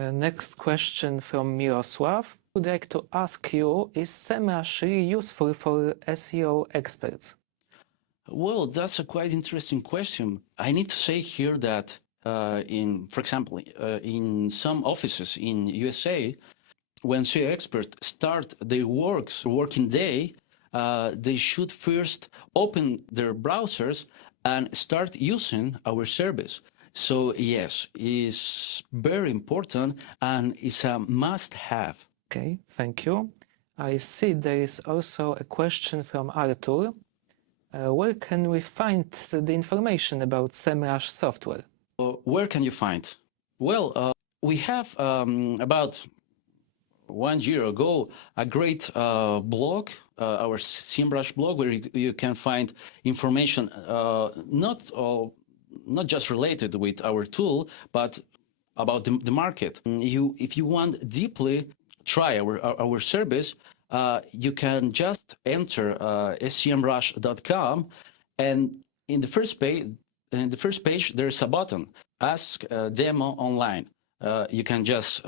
Next question from Mirosław. Would like to ask you, is SEMrush really useful for SEO experts? Well, that's a quite interesting question. I need to say here that, for example, in some offices in USA, when SEO experts start their working day, they should first open their browsers and start using our service. So yes, it's very important and it's a must-have. Okay, thank you. I see there is also a question from Artur. Where can we find the information about SEMrush software? Where can you find? Well, we have about 1 year ago a great blog, our SEMrush blog, where you can find information not just related with our tool, but about the market. If you want deeply try our service, you can just enter semrush.com, and in the first page there's a button, Ask Demo Online. You can just